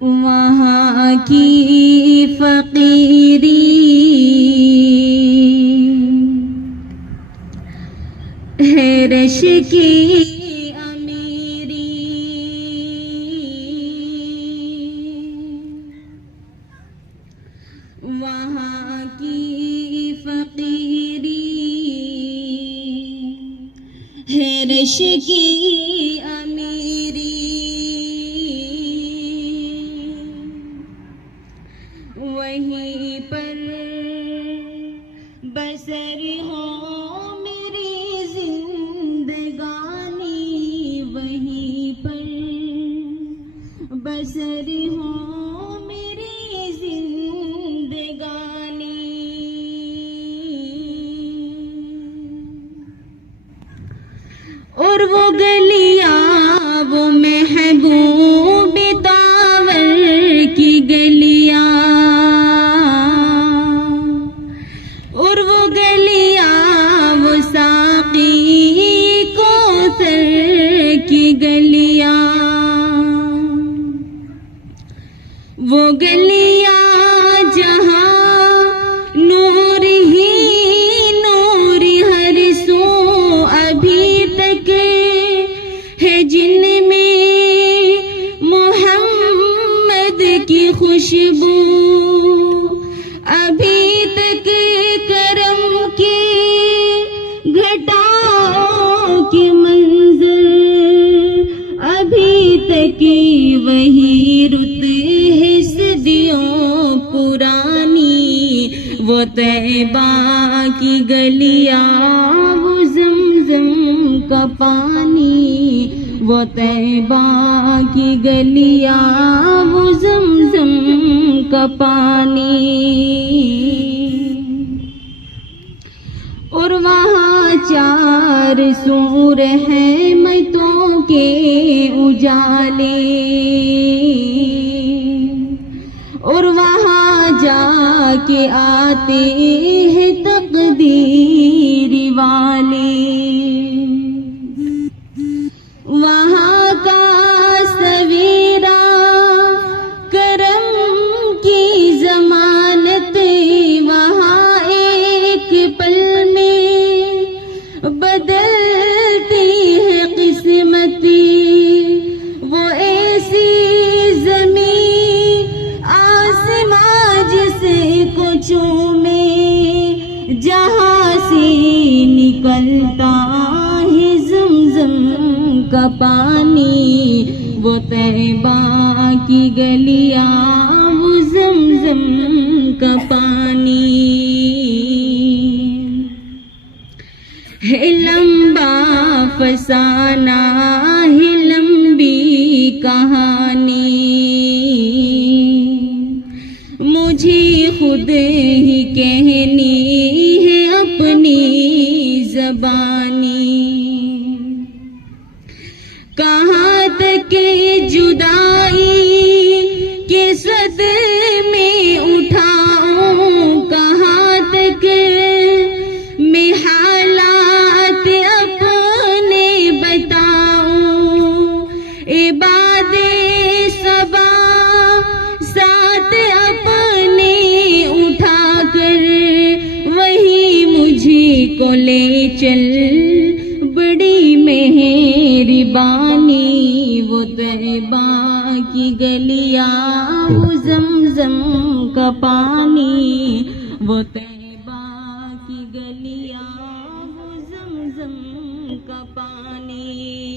وہاں کی فقیری ہے رش کی امیری، وہاں کی فقیری ہے رش کی امیری، وہیں پر بسر ہو میری زندگانی، وہیں پر بسر ہو میری زندگانی، اور وہ گلیاں وہ محبوب تاور کی گلیاں، اور وہ گلیاں وہ ساقی کوثر کی گلیاں، وہ گلیاں جہاں نور ہی نور ہر سو ابھی تک ہے، جن میں محمد کی خوشبو ابھی تک، کرم کے گھٹاؤں کے منظر ابھی تک، وہی رت ہے صدیوں پرانی، وہ طیبہ کی گلیاں وہ زمزم کا پانی، وہ طیبہ کی گلیاں وہ زمزم کا پانی، اور وہاں چار سو رحمتوں کے اجالے، اور وہاں جا کے آتے ہیں تقدیر والے، وہاں کا سویرا کرم کی ضمانت، وہاں ایک پل میں بدلتی ہے قسمت، وہ ایسی زمین آسماں جس کو چومے، جہاں سے نکلتا ہے زمزم کا پانی، وہ طیبہ کی گلیاں وہ زمزم کا پانی، ہے لمبا فسانہ ہے لمبی کہانی، مجھے خود ہی کہنی ہے اپنی زبانی، کہاں تک جدائی کے صدمے اٹھاؤں، کہاں تک میں حالات اپنے بتاؤں، عباد صبا ساتھ اپنے اٹھا کر وہی مجھے کو لے چل، بڑی مہربانی، وہ طیبہ کی گلیاں وہ زمزم کا پانی، وہ طیبہ کی گلیاں وہ زمزم کا پانی۔